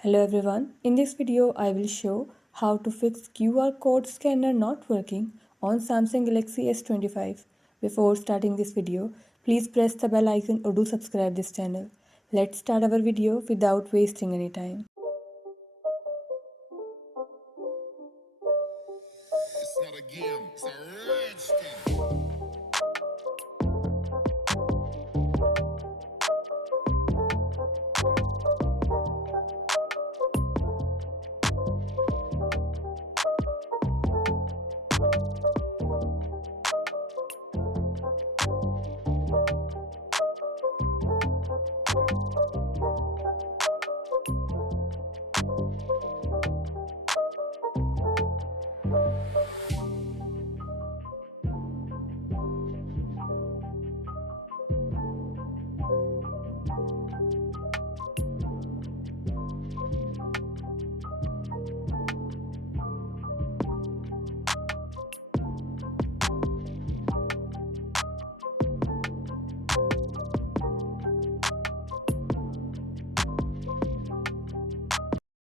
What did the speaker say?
Hello everyone, in this video I will show how to fix QR code scanner not working on Samsung Galaxy S25. Before starting this video, please press the bell icon or do subscribe this channel. Let's start our video without wasting any time.